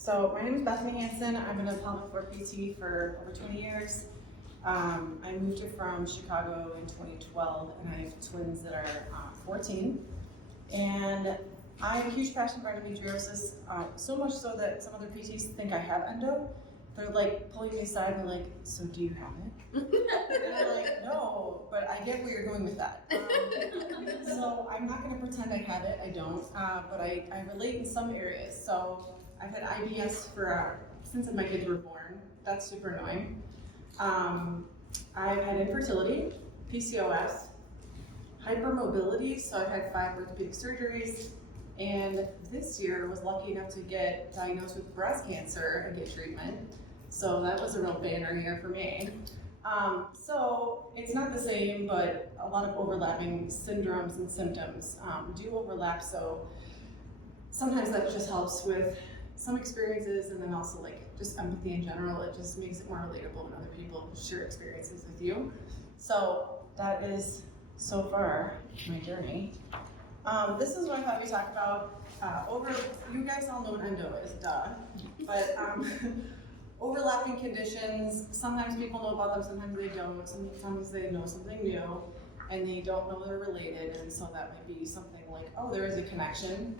So my name is Bethany Hansen. I've been a pelvic floor PT for over 20 years. I moved here from Chicago in 2012, and I have twins that are 14. And I have a huge passion for endometriosis, so much so that some other PTs think I have endo. They're like pulling me aside and they're like, so do you have it? And I'm like, no, but I get where you're going with that. So I'm not gonna pretend I have it, I don't, but I relate in some areas. So I've had IBS since my kids were born. That's super annoying. I've had infertility, PCOS, hypermobility, so I've had 5 orthopedic surgeries, and this year was lucky enough to get diagnosed with breast cancer and get treatment. So that was a real banner year for me. So it's not the same, but a lot of overlapping syndromes and symptoms do overlap. So sometimes that just helps with some experiences, and then also like just empathy in general. It just makes it more relatable when other people share experiences with you. So that is so far my journey. This is what I thought we'd talk about. You guys all know what endo is, duh. But overlapping conditions, sometimes people know about them, sometimes they don't. Sometimes they know something new and they don't know they're related, and so that might be something like, oh, there is a connection.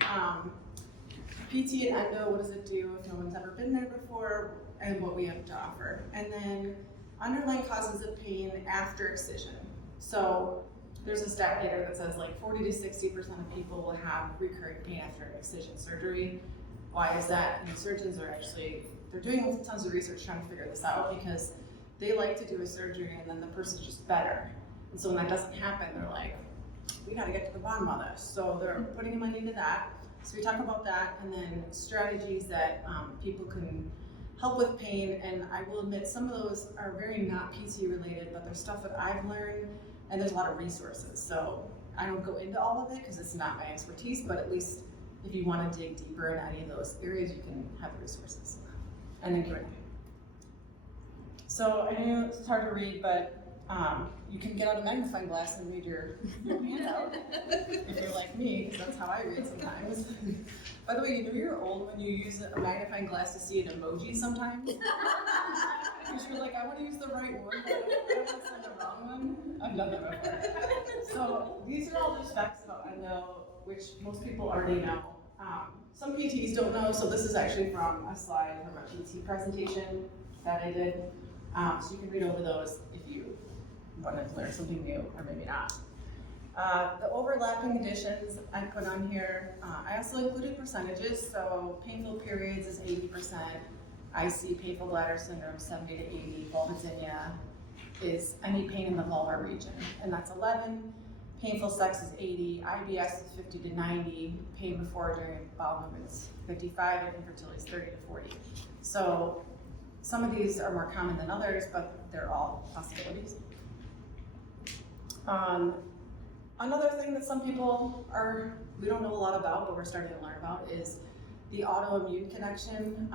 PT and endo, what does it do if no one's ever been there before, and what we have to offer. And then underlying causes of pain after excision. So there's a stat later that says like 40 to 60% of people will have recurring pain after an excision surgery. Why is that? And the surgeons are they're doing tons of research trying to figure this out, because they like to do a surgery and then the person's just better. And so when that doesn't happen, they're like, we gotta get to the bottom of this. So they're putting money into that. So we talk about that, and then strategies that people can help with pain. And I will admit, some of those are very not PT related, but they're stuff that I've learned, and there's a lot of resources. So I don't go into all of it because it's not my expertise, but at least if you want to dig deeper in any of those areas, you can have the resources. And then Q&A. So I know it's hard to read, but you can get out a magnifying glass and read your handout if you're like me, because that's how I read sometimes. By the way, you know you're old when you use a magnifying glass to see an emoji sometimes? Because you're like, I want to use the right word, but I don't want to send the wrong one. I've done that before. So these are all just facts about endo, which most people already know. Some PTs don't know, so this is actually from a slide from a PT presentation that I did. So you can read over those if you want to learn something new, or maybe not. The overlapping conditions I put on here, I also included percentages. So painful periods is 80%, IC, painful bladder syndrome, 70 to 80, vulvodynia is any pain in the vulvar region, and that's 11. Painful sex is 80, IBS is 50 to 90, pain before or during bowel movements 55, and infertility is 30 to 40. So some of these are more common than others, but they're all possibilities. Another thing that some people we don't know a lot about, but we're starting to learn about, is the autoimmune connection,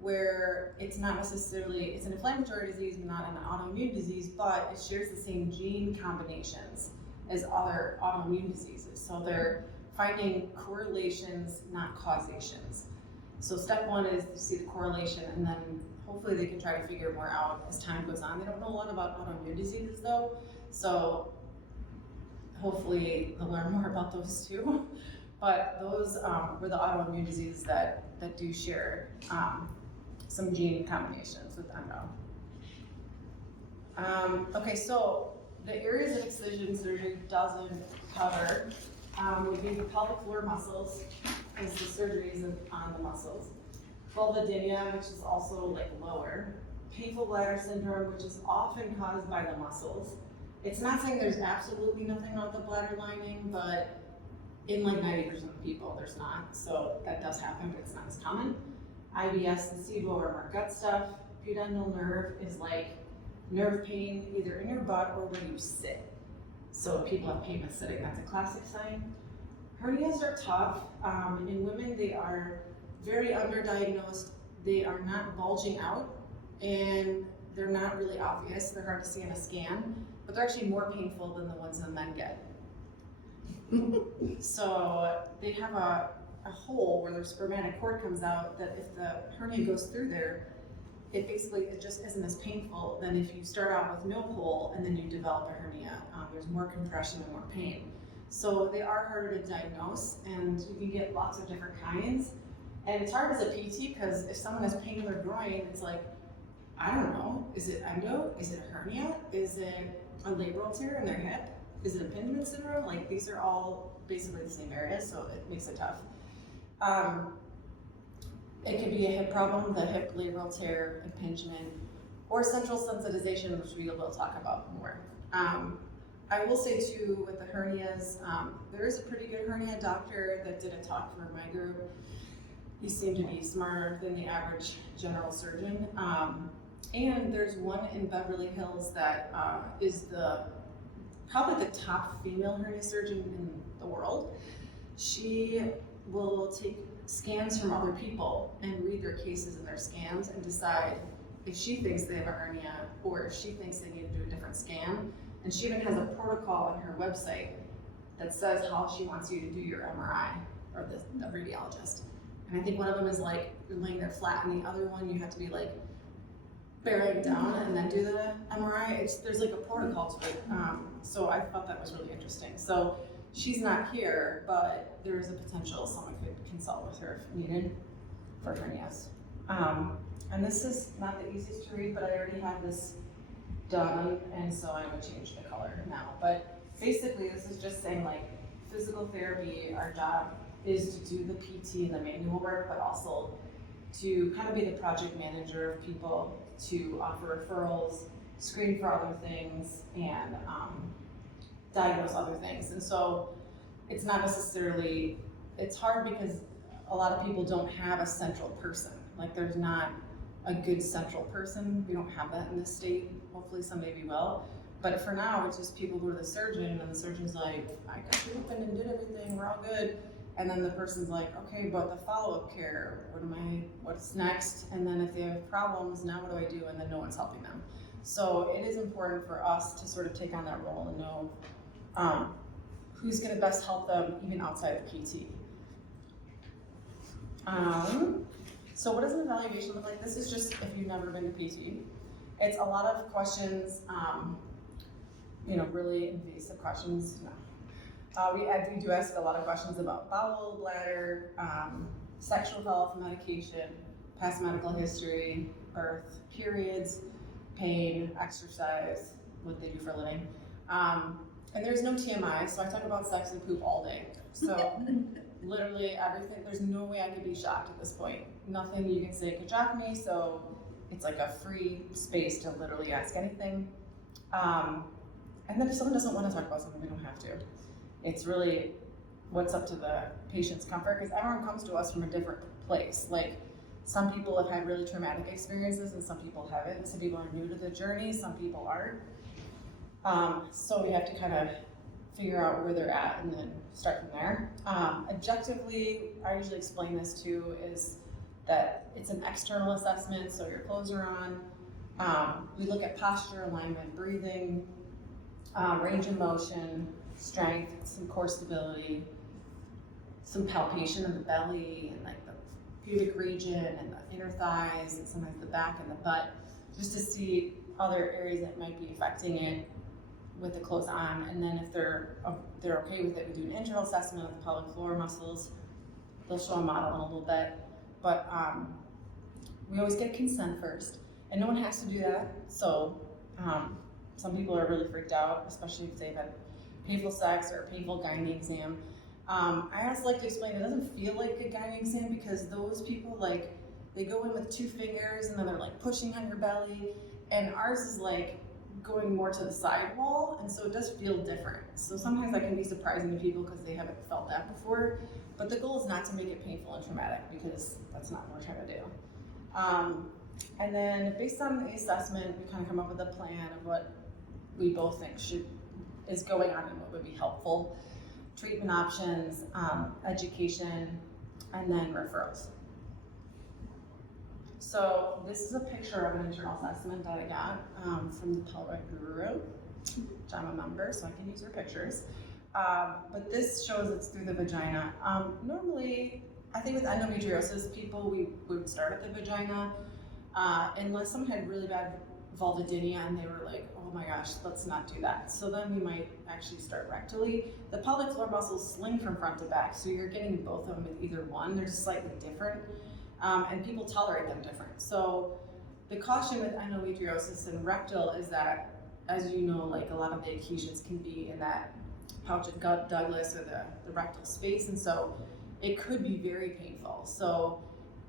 where it's not necessarily, it's an inflammatory disease, not an autoimmune disease, but it shares the same gene combinations as other autoimmune diseases. So they're finding correlations, not causations. So step one is to see the correlation, and then hopefully they can try to figure more out as time goes on. They don't know a lot about autoimmune diseases though, so hopefully they'll learn more about those too. But those were the autoimmune diseases that do share some gene combinations with endo. Okay, so the areas of excision surgery doesn't cover would be the pelvic floor muscles, is the surgeries on the muscles. Vulvodynia, which is also like lower. Painful bladder syndrome, which is often caused by the muscles. It's not saying there's absolutely nothing wrong with the bladder lining, but in like 90% of people, there's not. So that does happen, but it's not as common. IBS and SIBO are more gut stuff. Pudendal nerve is like nerve pain either in your butt or where you sit. So if people have pain with sitting, that's a classic sign. Hernias are tough. In women, they are very underdiagnosed. They are not bulging out, and they're not really obvious. They're hard to see on a scan, but they're actually more painful than the ones that men get. So they have a a hole where the spermatic cord comes out, that if the hernia goes through there, it just isn't as painful than if you start out with no hole and then you develop a hernia. There's more compression and more pain. So they are harder to diagnose, and you can get lots of different kinds. And it's hard as a PT because if someone has pain in their groin, it's like, I don't know, is it endo? Is it a hernia? Is it a labral tear in their hip? Is it impingement syndrome? Like, these are all basically the same areas, so it makes it tough. It could be a hip problem, the hip labral tear, impingement, or central sensitization, which we will talk about more. I will say too, with the hernias, there is a pretty good hernia doctor that did a talk for my group. He seemed to be smarter than the average general surgeon. And there's one in Beverly Hills that is probably the top female hernia surgeon in the world. She will take scans from other people and read their cases and their scans and decide if she thinks they have a hernia or if she thinks they need to do a different scan. And she even has a protocol on her website that says how she wants you to do your MRI, or the radiologist. And I think one of them is like, you're laying there flat, and the other one you have to be like bearing down and then do the MRI. There's like a protocol to it. So I thought that was really interesting. So she's not here, but there is a potential someone could consult with her if needed for hernias. And this is not the easiest to read, but I already have this done, and so I'm gonna change the color now. But basically, this is just saying, like, physical therapy, our job is to do the PT and the manual work, but also to kind of be the project manager of people, to offer referrals, screen for other things, and diagnose other things. And so it's not necessarily, it's hard because a lot of people don't have a central person. Like, there's not a good central person. We don't have that in this state. Hopefully someday we will. But for now, it's just people go to the surgeon, and the surgeon's like, I got you open and did everything, we're all good. And then the person's like, okay, but the follow-up care, what's next? And then if they have problems, now what do I do? And then no one's helping them. So it is important for us to sort of take on that role and know who's gonna best help them, even outside of PT. So what does an evaluation look like? This is just if you've never been to PT. It's a lot of questions, really invasive questions. No. We do ask a lot of questions about bowel, bladder, sexual health, medication, past medical history, birth, periods, pain, exercise, what they do for a living. And there's no TMI, so I talk about sex and poop all day. So literally everything, there's no way I could be shocked at this point. Nothing you can say could shock me, so it's like a free space to literally ask anything. And then if someone doesn't want to talk about something, we don't have to. It's really what's up to the patient's comfort, because everyone comes to us from a different place. Like, some people have had really traumatic experiences and some people haven't. Some people are new to the journey, some people aren't. So we have to kind of figure out where they're at and then start from there. Objectively, I usually explain this too, is that it's an external assessment, so your clothes are on. We look at posture, alignment, breathing, range of motion, strength, some core stability, some palpation of the belly and like the pubic region and the inner thighs and sometimes the back and the butt, just to see other areas that might be affecting it with the clothes on. And then if they're okay with it, we do an internal assessment of the pelvic floor muscles. They'll show a model in a little bit, but we always get consent first, and no one has to do that. So some people are really freaked out, especially if they've had painful sex or a painful gynae exam. I also like to explain it doesn't feel like a gynae exam, because those people, like, they go in with 2 fingers and then they're like pushing on your belly, and ours is like going more to the side wall, and so it does feel different. So sometimes that can be surprising to people because they haven't felt that before, but the goal is not to make it painful and traumatic, because that's not what we're trying to do. And then based on the assessment, we kind of come up with a plan of what we both think is going on and what would be helpful. Treatment options, education, and then referrals. So this is a picture of an internal assessment that I got from the Pelvic Guru, which I'm a member, so I can use her pictures. But this shows it's through the vagina. Normally, I think with endometriosis, people, we would start at the vagina, unless someone had really bad vulvodynia and they were like, oh my gosh, let's not do that. So then we might actually start rectally. The pelvic floor muscles sling from front to back, so you're getting both of them with either one. They're just slightly different, and people tolerate them different. So the caution with endometriosis and rectal is that, as you know, like a lot of the adhesions can be in that pouch of Douglas or the rectal space, and so it could be very painful. So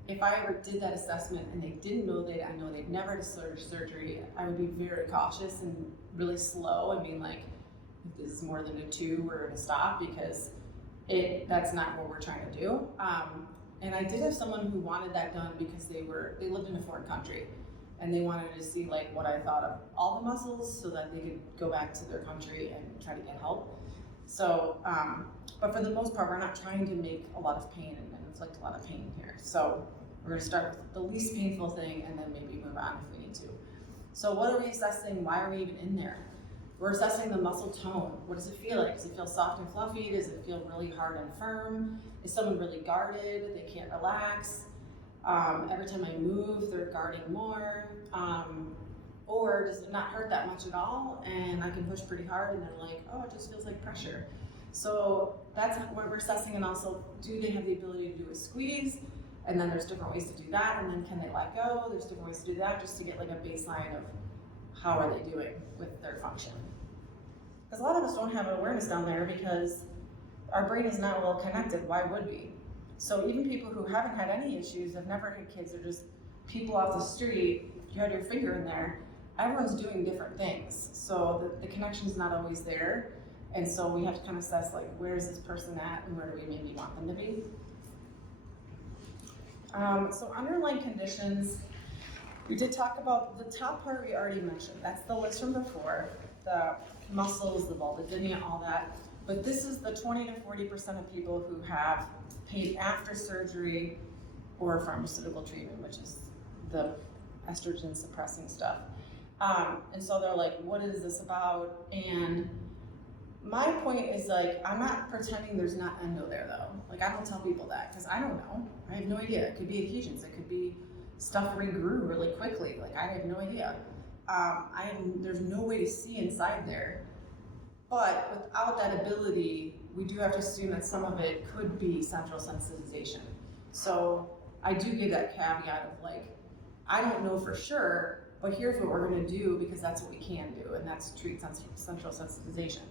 if I ever did that assessment and they didn't know I know they'd never had surgery, I would be very cautious and really slow and being like, if this is more than a 2, we're gonna stop, because that's not what we're trying to do. And I did have someone who wanted that done because they lived in a foreign country and they wanted to see like what I thought of all the muscles so that they could go back to their country and try to get help. So, but for the most part, we're not trying to make a lot of pain and inflict a lot of pain here. So we're gonna start with the least painful thing and then maybe move on if we need to. So what are we assessing? Why are we even in there? We're assessing the muscle tone. What does it feel like? Does it feel soft and fluffy? Does it feel really hard and firm? Is someone really guarded? They can't relax. Every time I move, they're guarding more. Or does it not hurt that much at all? And I can push pretty hard and they're like, oh, it just feels like pressure. So that's what we're assessing. And also, do they have the ability to do a squeeze? And then there's different ways to do that. And then can they let go? There's different ways to do that, just to get like a baseline of how are they doing with their function. Because a lot of us don't have an awareness down there because our brain is not well connected. Why would we? So even people who haven't had any issues, have never had kids, or just people off the street, you had your finger in there, everyone's doing different things. So the connection's not always there. And so we have to kind of assess like, where is this person at and where do we maybe want them to be? So underlying conditions, we did talk about the top part we already mentioned. That's the list from before, the muscles, the vulvodynia, all that. But this is the 20 to 40% of people who have pain after surgery or pharmaceutical treatment, which is the estrogen suppressing stuff. And so they're like, what is this about? And my point is like, I'm not pretending there's not endo there though. Like I don't tell people that because I don't know. I have no idea. It could be adhesions. It could be stuff regrew really quickly. Like I have no idea. There's no way to see inside there. But without that ability, we do have to assume that some of it could be central sensitization. So I do give that caveat of like, I don't know for sure, but here's what we're gonna do because that's what we can do, and that's treat central sensitization.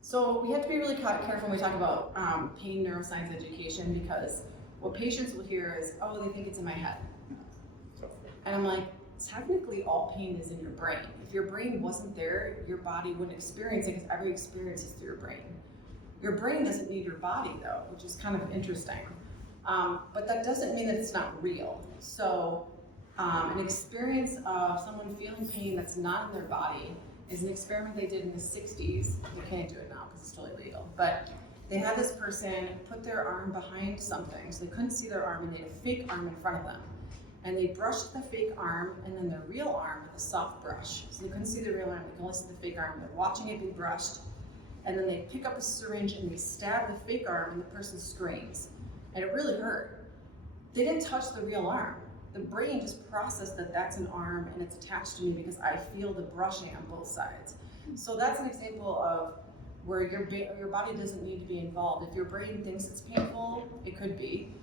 So we have to be really careful when we talk about pain neuroscience education, because what patients will hear is, oh, they think it's in my head. And I'm like, technically all pain is in your brain. If your brain wasn't there, your body wouldn't experience it because every experience is through your brain. Your brain doesn't need your body though, which is kind of interesting. But that doesn't mean that it's not real. So an experience of someone feeling pain that's not in their body is an experiment they did in the 60s. They can't do it now because it's totally illegal. But they had this person put their arm behind something, so they couldn't see their arm, and they had a fake arm in front of them. And they brushed the fake arm and then their real arm with a soft brush. So they couldn't see the real arm, they could only see the fake arm. They're watching it be brushed. And then they pick up a syringe and they stab the fake arm and the person screams. And it really hurt. They didn't touch the real arm. The brain just processed that that's an arm and it's attached to me because I feel the brushing on both sides. So that's an example of where your body doesn't need to be involved. If your brain thinks it's painful, it could be.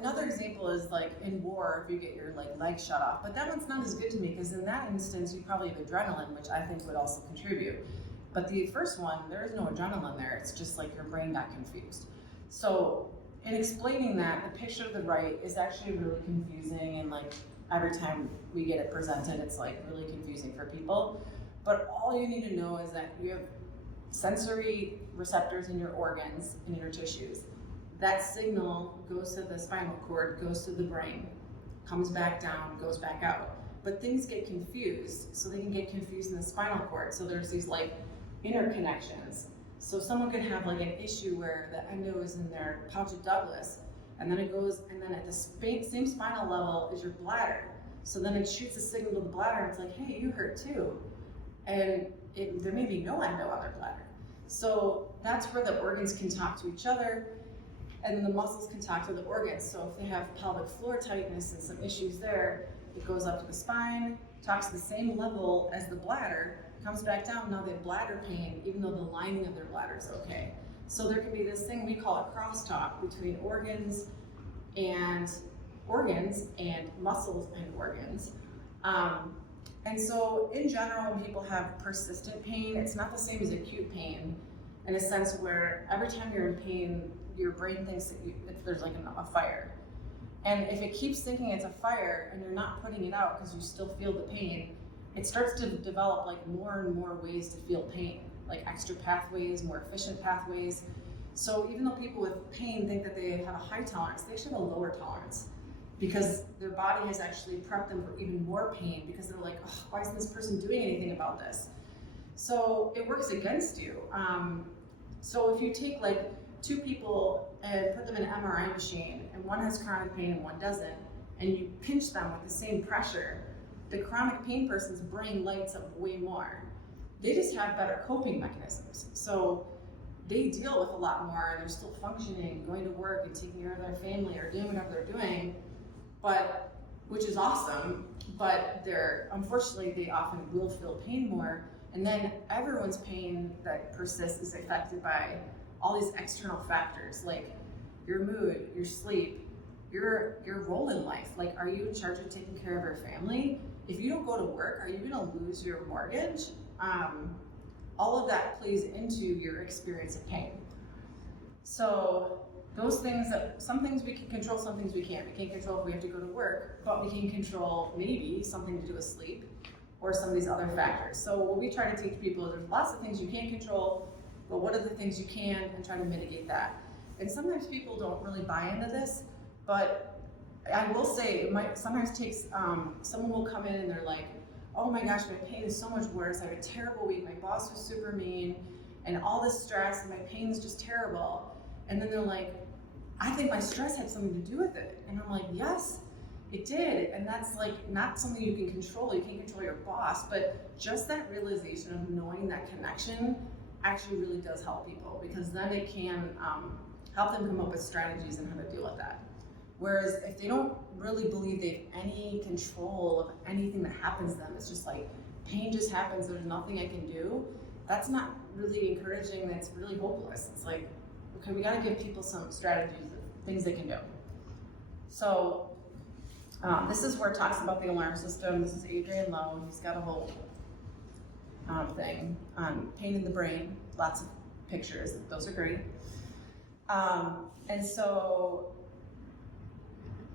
Another example is like in war, if you get your leg shut off, but that one's not as good to me because in that instance you probably have adrenaline, which I think would also contribute. But the first one, there is no adrenaline there. It's just like your brain got confused. So in explaining that, the picture to the right is actually really confusing, and like every time we get it presented, it's like really confusing for people. But all you need to know is that you have sensory receptors in your organs, in your tissues. That signal goes to the spinal cord, goes to the brain, comes back down, goes back out. But things get confused, so they can get confused in the spinal cord. So there's these like interconnections. So someone could have like an issue where the endo is in their pouch of Douglas, and then it goes, and then at the same spinal level is your bladder. So then it shoots a signal to the bladder, and it's like, hey, you hurt too. And there may be no endo on their bladder. So that's where the organs can talk to each other, and then the muscles can talk to the organs. So if they have pelvic floor tightness and some issues there, it goes up to the spine, talks to the same level as the bladder, comes back down, now they have bladder pain, even though the lining of their bladder is okay. So there can be this thing we call a crosstalk between organs and muscles and organs. And so in general, when people have persistent pain, it's not the same as acute pain in a sense where every time you're in pain, your brain thinks that there's like a fire. And if it keeps thinking it's a fire and you're not putting it out because you still feel the pain, it starts to develop like more and more ways to feel pain, like extra pathways, more efficient pathways. So even though people with pain think that they have a high tolerance, they should have a lower tolerance because their body has actually prepped them for even more pain because they're like, oh, why isn't this person doing anything about this? So it works against you. So if you take like two people and put them in an MRI machine and one has chronic pain and one doesn't, and you pinch them with the same pressure, the chronic pain person's brain lights up way more. They just have better coping mechanisms. So they deal with a lot more and they're still functioning, going to work and taking care of their family or doing whatever they're doing, but which is awesome, but unfortunately they often will feel pain more. And then everyone's pain that persists is affected by all these external factors like your mood, your sleep, your role in life. Like, are you in charge of taking care of your family? If you don't go to work, are you gonna lose your mortgage? All of that plays into your experience of pain. So those things, some things we can control, some things we can't. We can't control if we have to go to work, but we can control maybe something to do with sleep or some of these other factors. So what we try to teach people is there's lots of things you can't control, but what are the things you can, and try to mitigate that. And sometimes people don't really buy into this, but I will say it might sometimes takes, someone will come in and they're like, oh my gosh, my pain is so much worse. I had a terrible week. My boss was super mean and all this stress and my pain is just terrible. And then they're like, I think my stress had something to do with it. And I'm like, yes, it did. And that's like not something you can control. You can't control your boss, but just that realization of knowing that connection actually really does help people, because then it can help them come up with strategies and how to deal with that. Whereas if they don't really believe they have any control of anything that happens to them, it's just like pain just happens, there's nothing I can do, that's not really encouraging, that's really hopeless. It's like, okay, we gotta give people some strategies, things they can do. So this is where it talks about the alarm system. This is Adrian Lowe, he's got a whole thing on pain in the brain, lots of pictures, those are great. And so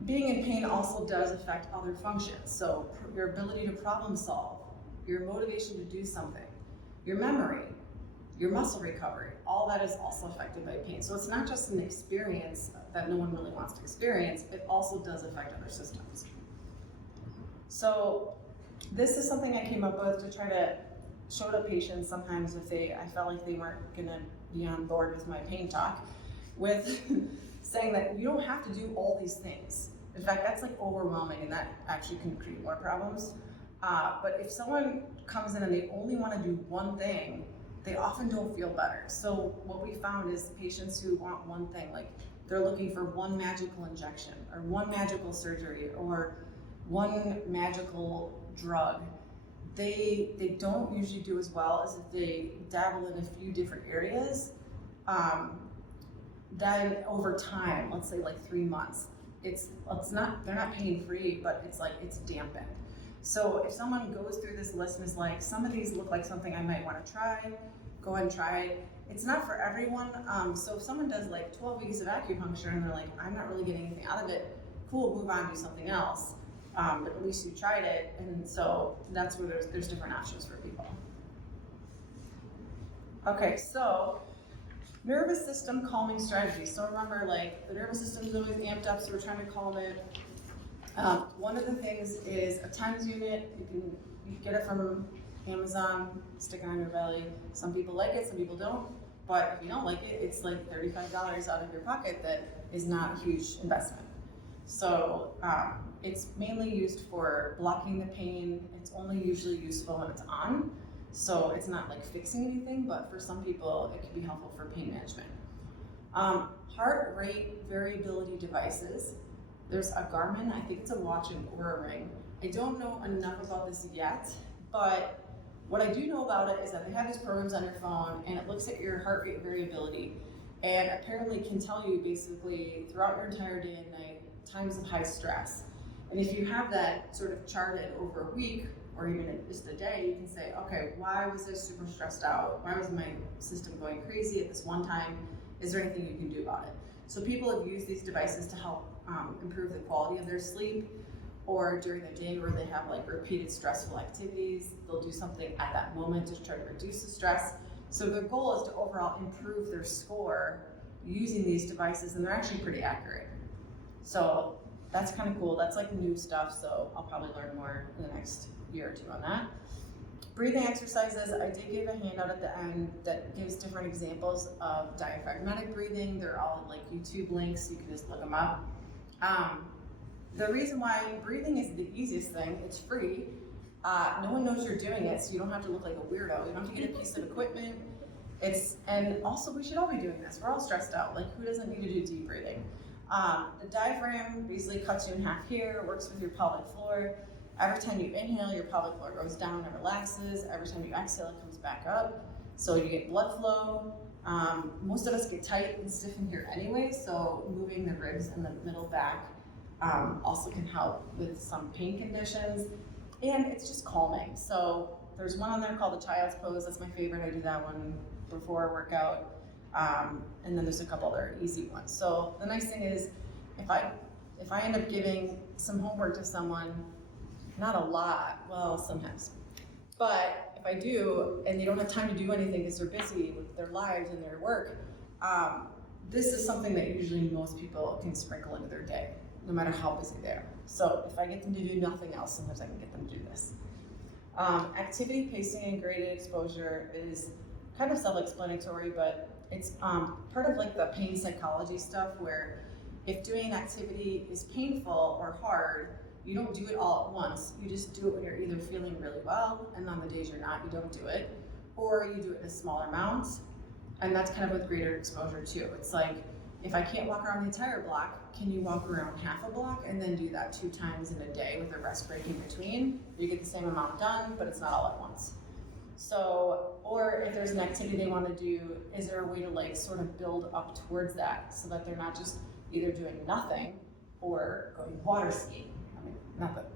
being in pain also does affect other functions. So your ability to problem solve, your motivation to do something, your memory, your muscle recovery, all that is also affected by pain. So it's not just an experience that no one really wants to experience, it also does affect other systems. So this is something I came up with to try to show to patients sometimes if I felt like they weren't gonna be on board with my pain talk, with saying that you don't have to do all these things. In fact, that's like overwhelming and that actually can create more problems. But if someone comes in and they only want to do one thing, they often don't feel better. So what we found is patients who want one thing, like they're looking for one magical injection or one magical surgery or one magical drug, they don't usually do as well as if they dabble in a few different areas. Then over time, let's say like 3 months, they're not pain free, but it's dampened. So if someone goes through this list and is like, some of these look like something I might want to try, go ahead and try it. It's not for everyone. So if someone does like 12 weeks of acupuncture and they're like, I'm not really getting anything out of it, cool, move on, do something else. But at least you tried it, and so that's where there's different options for people. Okay, so nervous system calming strategies. So remember, like, the nervous system is always amped up, so we're trying to calm it. One of the things is a TENS unit. You can get it from Amazon, stick it on your belly. Some people like it, some people don't. But if you don't like it, it's like $35 out of your pocket that is not a huge investment. So it's mainly used for blocking the pain. It's only usually useful when it's on. So it's not like fixing anything, but for some people, it can be helpful for pain management. Heart rate variability devices. There's a Garmin, I think it's a watch and or a ring. I don't know enough about this yet, but what I do know about it is that they have these programs on your phone and it looks at your heart rate variability and apparently can tell you basically throughout your entire day and night times of high stress. And if you have that sort of charted over a week or even just a day, you can say, okay, why was I super stressed out? Why was my system going crazy at this one time? Is there anything you can do about it? So people have used these devices to help improve the quality of their sleep, or during the day where they have like repeated stressful activities, they'll do something at that moment to try to reduce the stress. So their goal is to overall improve their score using these devices, and they're actually pretty accurate. So that's kind of cool. That's like new stuff, so I'll probably learn more in the next year or two on that. Breathing exercises, I did give a handout at the end that gives different examples of diaphragmatic breathing. They're all in like YouTube links, so you can just look them up. The reason why breathing is the easiest thing, it's free. No one knows you're doing it, so you don't have to look like a weirdo. You don't have to get a piece of equipment. And also we should all be doing this. We're all stressed out. Like, who doesn't need to do deep breathing? The diaphragm basically cuts you in half here, works with your pelvic floor. Every time you inhale, your pelvic floor goes down and relaxes. Every time you exhale, it comes back up. So you get blood flow. Most of us get tight and stiff in here anyway, so moving the ribs and the middle back also can help with some pain conditions. And it's just calming. So there's one on there called the child's pose. That's my favorite. I do that one before a workout. And then there's a couple other easy ones. So the nice thing is, if I end up giving some homework to someone, not a lot, well, sometimes, but if I do, and they don't have time to do anything because they're busy with their lives and their work, this is something that usually most people can sprinkle into their day, no matter how busy they are. So if I get them to do nothing else, sometimes I can get them to do this. Activity pacing and graded exposure is kind of self-explanatory, but it's part of like the pain psychology stuff, where if doing an activity is painful or hard, you don't do it all at once. You just do it when you're either feeling really well, and on the days you're not, you don't do it, or you do it in smaller amounts. And that's kind of with greater exposure too. It's like, if I can't walk around the entire block, can you walk around half a block and then do that 2 times in a day with a rest break in between? You get the same amount done, but it's not all at once. So, or if there's an activity they want to do, is there a way to like sort of build up towards that so that they're not just either doing nothing or going water skiing? I mean, not that,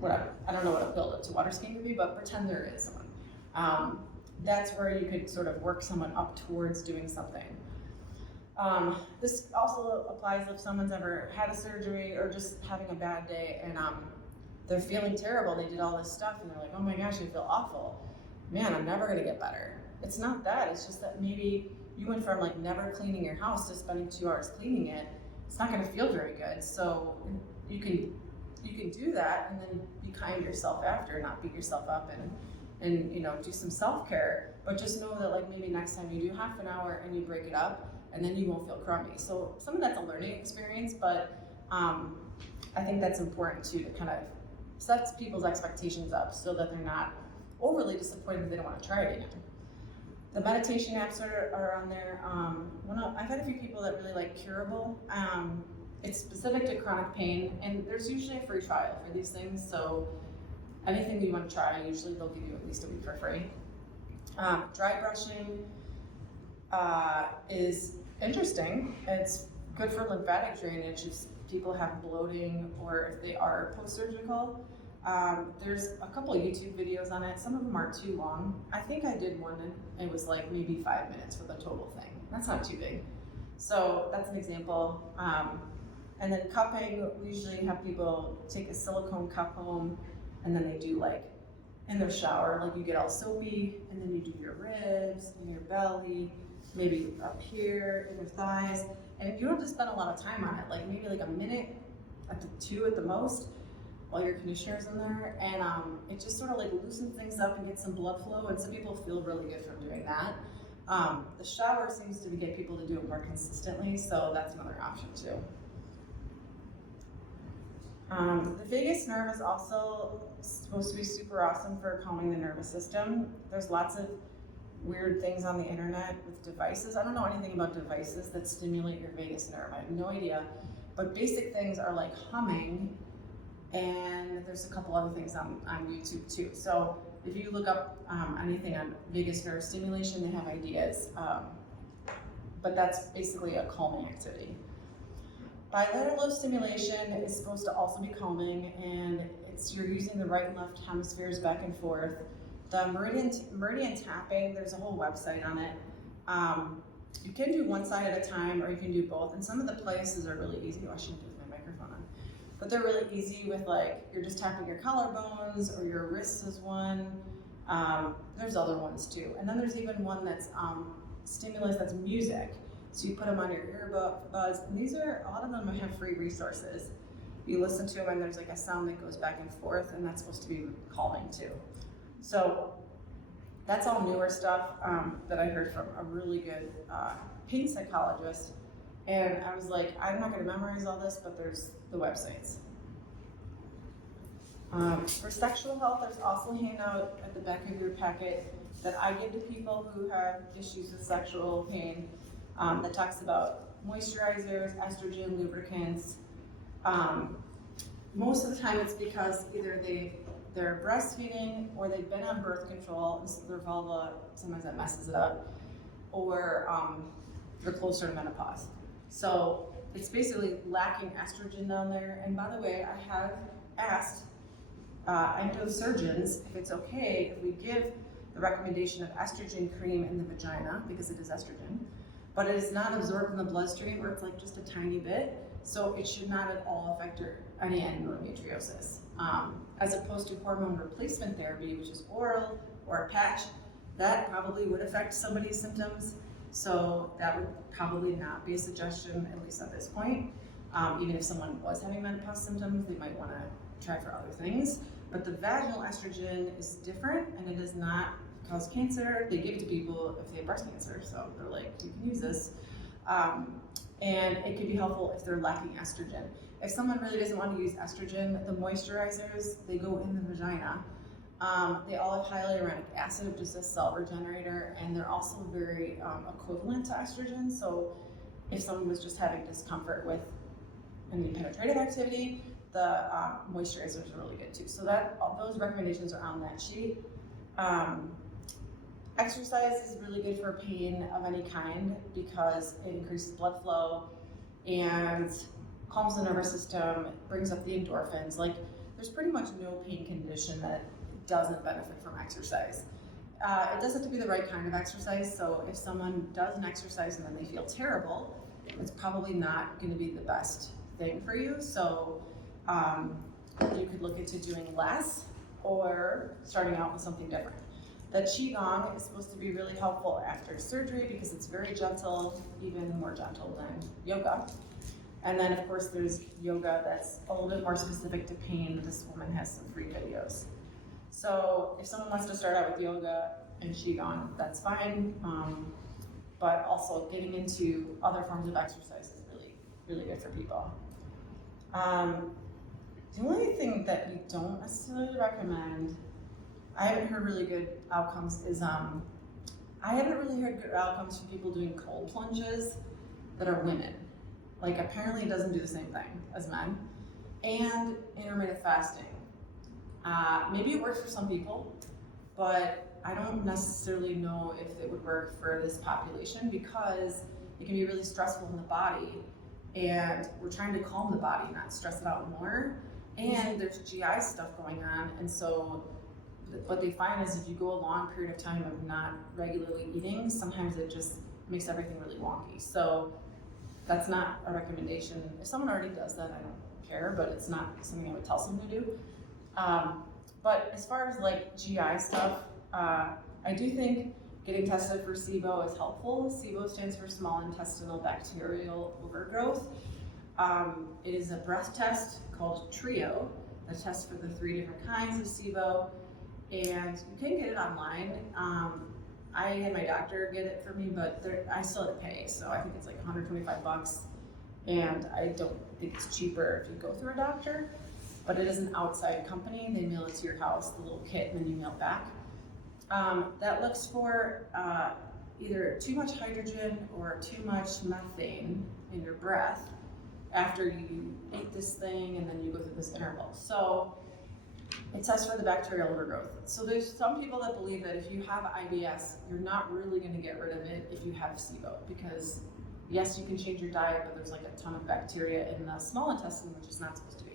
whatever. I don't know what a build up to water skiing would be, but pretend there is one. That's where you could sort of work someone up towards doing something. This also applies if someone's ever had a surgery or just having a bad day and they're feeling terrible. They did all this stuff and they're like, oh my gosh, I feel awful. Man, I'm never gonna get better. It's not that, it's just that maybe you went from like never cleaning your house to spending 2 hours cleaning it. It's not gonna feel very good. So you can do that and then be kind to yourself after, not beat yourself up and you know, do some self-care, but just know that like maybe next time you do half an hour and you break it up, and then you won't feel crummy. So some of that's a learning experience, but I think that's important too, to kind of set people's expectations up so that they're not overly disappointed that they don't want to try it again. The meditation apps are on there. I've had a few people that really like Curable. It's specific to chronic pain, and there's usually a free trial for these things, so anything you want to try, usually they'll give you at least a week for free. Dry brushing is interesting. It's good for lymphatic drainage if people have bloating or if they are post-surgical. There's a couple of YouTube videos on it. Some of them aren't too long. I think I did one and it was like maybe 5 minutes for the total thing. That's not too big. So that's an example. And then cupping, we usually have people take a silicone cup home and then they do like in their shower, like you get all soapy and then you do your ribs and your belly, maybe up here in your thighs. And you don't have to spend a lot of time on it, like maybe like a minute, up to 2 at the most, while your conditioner's in there. And it just sort of like loosens things up and gets some blood flow, and some people feel really good from doing that. The shower seems to get people to do it more consistently, so that's another option too. The vagus nerve is also supposed to be super awesome for calming the nervous system. There's lots of weird things on the internet with devices. I don't know anything about devices that stimulate your vagus nerve. I have no idea. But basic things are like humming, and there's a couple other things on YouTube too. So if you look up anything on vagus nerve stimulation, they have ideas. But that's basically a calming activity. Bilateral stimulation is supposed to also be calming, and you're using the right and left hemispheres back and forth. The meridian tapping, there's a whole website on it. You can do one side at a time, or you can do both, and some of the places are really easy. Oh, I shouldn't do with my microphone on. But they're really easy with, like, you're just tapping your collarbones, or your wrists is one. There's other ones too. And then there's even one that's stimulus that's music. So you put them on your earbuds, and a lot of them have free resources. You listen to them, and there's like a sound that goes back and forth, and that's supposed to be calming too. So that's all newer stuff that I heard from a really good pain psychologist. And I was like, I'm not gonna memorize all this, but there's the websites. For sexual health, there's also a handout at the back of your packet that I give to people who have issues with sexual pain that talks about moisturizers, estrogen, lubricants. Most of the time it's because either they're breastfeeding or they've been on birth control, and so their vulva, sometimes that messes it up, or they're closer to menopause. So it's basically lacking estrogen down there. And by the way, I have asked endo surgeons if it's okay if we give the recommendation of estrogen cream in the vagina, because it is estrogen, but it is not absorbed in the bloodstream, or it's like just a tiny bit, so it should not at all affect any endometriosis. As opposed to hormone replacement therapy, which is oral or a patch, that probably would affect somebody's symptoms, so that would probably not be a suggestion, at least at this point. Even if someone was having menopause symptoms, they might want to try for other things. But the vaginal estrogen is different, and it does not cause cancer. They give it to people if they have breast cancer, so they're like, you can use this. And it can be helpful if they're lacking estrogen. If someone really doesn't want to use estrogen, the moisturizers, they go in the vagina. They all have hyaluronic acid, which is a cell regenerator, and they're also very equivalent to estrogen. So if someone was just having discomfort with any penetrative activity, the moisturizers are really good too. So those recommendations are on that sheet. Exercise is really good for pain of any kind because it increases blood flow and calms the nervous system, brings up the endorphins. Like, there's pretty much no pain condition that doesn't benefit from exercise. It does have to be the right kind of exercise, so if someone does an exercise and then they feel terrible, it's probably not going to be the best thing for you. So you could look into doing less or starting out with something different. The Qigong is supposed to be really helpful after surgery because it's very gentle, even more gentle than yoga. And then of course there's yoga that's a little bit more specific to pain. This woman has some free videos. So if someone wants to start out with yoga and Qigong, that's fine. But also getting into other forms of exercise is really, really good for people. The only thing that we don't necessarily recommend, I haven't heard really good outcomes, is I haven't really heard good outcomes from people doing cold plunges that are women. Like, apparently it doesn't do the same thing as men. And intermittent fasting. Maybe it works for some people, but I don't necessarily know if it would work for this population because it can be really stressful in the body, and we're trying to calm the body, not stress it out more. And there's GI stuff going on, and so what they find is if you go a long period of time of not regularly eating, sometimes it just makes everything really wonky. So that's not a recommendation. If someone already does that, I don't care, but it's not something I would tell someone to do. But as far as like GI stuff, I do think getting tested for SIBO is helpful. SIBO stands for small intestinal bacterial overgrowth. It is a breath test called TRIO that tests for the 3 different kinds of SIBO, and you can get it online. I had my doctor get it for me, but I still had to pay, so I think it's like $125, and I don't think it's cheaper if you go through a doctor. but it is an outside company. They mail it to your house, the little kit, and then you mail it back. That looks for either too much hydrogen or too much methane in your breath after you ate this thing and then you go through this interval. So it tests for the bacterial overgrowth. So there's some people that believe that if you have IBS, you're not really going to get rid of it if you have SIBO, because yes, you can change your diet, but there's like a ton of bacteria in the small intestine, which is not supposed to be.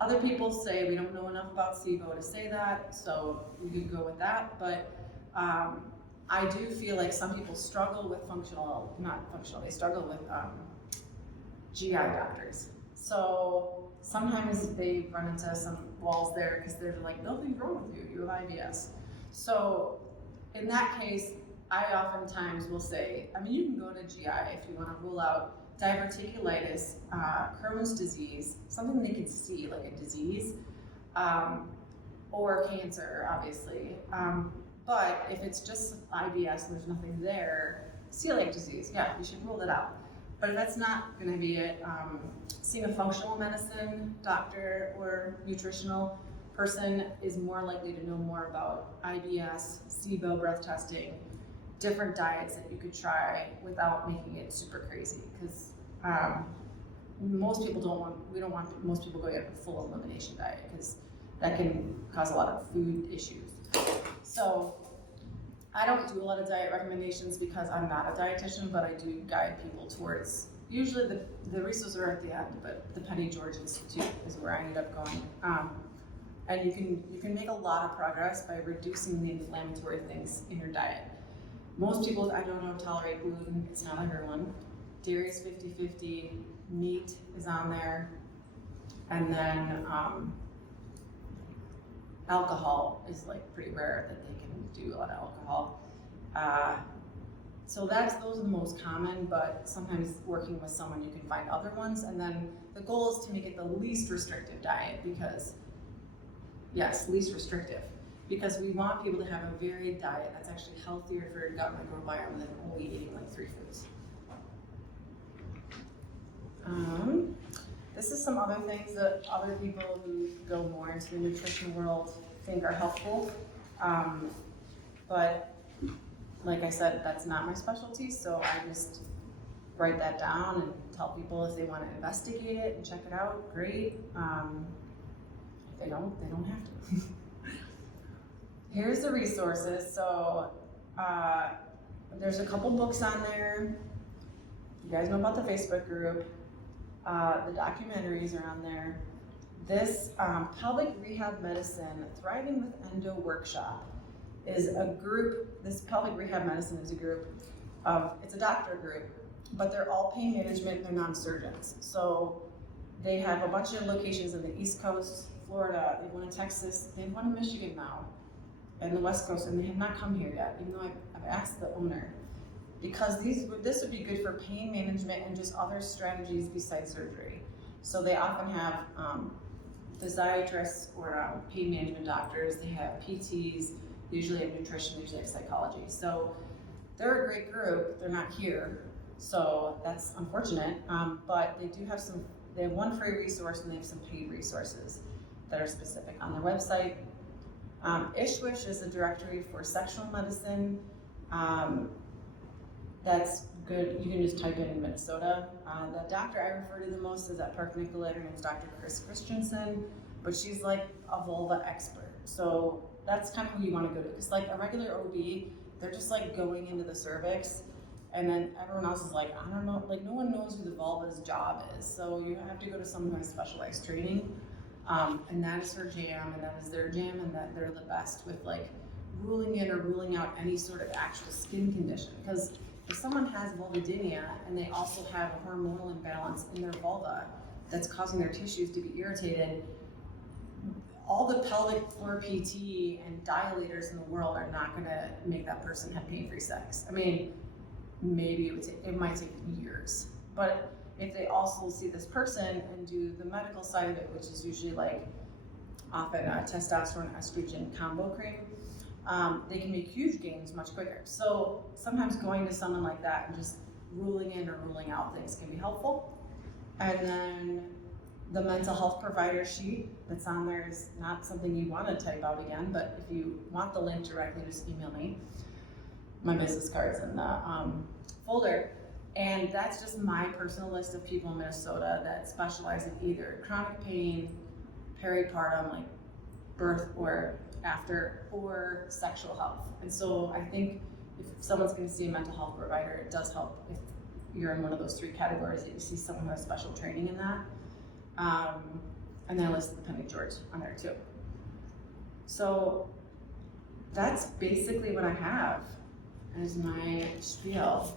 Other people say we don't know enough about SIBO to say that, so we could go with that, but I do feel like some people struggle with they struggle with GI doctors. So sometimes they run into some walls there because they're like, nothing's wrong with you, you have IBS. So in that case, I oftentimes will say, I mean, you can go to GI if you want to rule out diverticulitis, Crohn's disease, something they can see, like a disease, or cancer, obviously. But if it's just IBS and there's nothing there, celiac disease, yeah, we should rule that out. But if that's not going to be it, seeing a functional medicine doctor or nutritional person is more likely to know more about IBS, SIBO, breath testing, different diets that you could try without making it super crazy. Because most people we don't want most people going on a full elimination diet because that can cause a lot of food issues. So I don't do a lot of diet recommendations because I'm not a dietitian, but I do guide people towards, usually the resources are at the end, but the Penny George Institute is where I ended up going. And you can make a lot of progress by reducing the inflammatory things in your diet. Most people, I don't know, tolerate gluten. It's not everyone. Dairy is 50-50. Meat is on there. And then alcohol is like pretty rare that they can do a lot of alcohol. So those are the most common, but sometimes working with someone you can find other ones. And then the goal is to make it the least restrictive diet because, yes, least restrictive. Because we want people to have a varied diet that's actually healthier for your gut microbiome than only eating like 3 foods. This is some other things that other people who go more into the nutrition world think are helpful. But like I said, that's not my specialty, so I just write that down and tell people if they want to investigate it and check it out, great. If they don't have to. Here's the resources. So there's a couple books on there. You guys know about the Facebook group. The documentaries are on there. This Pelvic Rehab Medicine Thriving with Endo Workshop is a group. This Pelvic Rehab Medicine is a group it's a doctor group, but they're all pain management, they're non-surgeons. So they have a bunch of locations in the East Coast, Florida, they have one in Texas, they have one in Michigan now, and the West Coast, and they have not come here yet, even though I've asked the owner. Because this would be good for pain management and just other strategies besides surgery. So they often have physiatrists or pain management doctors, they have PTs, they usually have nutrition, they usually have psychology. So they're a great group, they're not here, so that's unfortunate, but they do have they have one free resource and they have some paid resources that are specific on their website. ISSWSH is a directory for sexual medicine. That's good. You can just type in Minnesota. The doctor I refer to the most is at Park Nicollet. Her name's Dr. Chris Christensen, but she's like a vulva expert. So that's kind of who you want to go to. Because like a regular OB, they're just like going into the cervix, and then everyone else is like, I don't know, like no one knows who the vulva's job is. So you have to go to someone who has specialized training, and that is her jam, and that is their jam, and that they're the best with like ruling in or ruling out any sort of actual skin condition. Because if someone has vulvodynia and they also have a hormonal imbalance in their vulva that's causing their tissues to be irritated, all the pelvic floor PT and dilators in the world are not going to make that person have pain-free sex. I mean, maybe it might take years. But if they also see this person and do the medical side of it, which is usually like often a testosterone estrogen combo cream, they can make huge gains much quicker. So sometimes going to someone like that and just ruling in or ruling out things can be helpful. And then The mental health provider sheet that's on there is not something you want to type out again, but if you want the link directly, just email me. My business card's in the folder. And that's just my personal list of people in Minnesota that specialize in either chronic pain, peripartum, like birth or after, or sexual health. And so I think if someone's going to see a mental health provider, it does help if you're in one of those three categories that you see someone with special training in that. And then I listed the Appendix George on there too. So that's basically what I have as my spiel.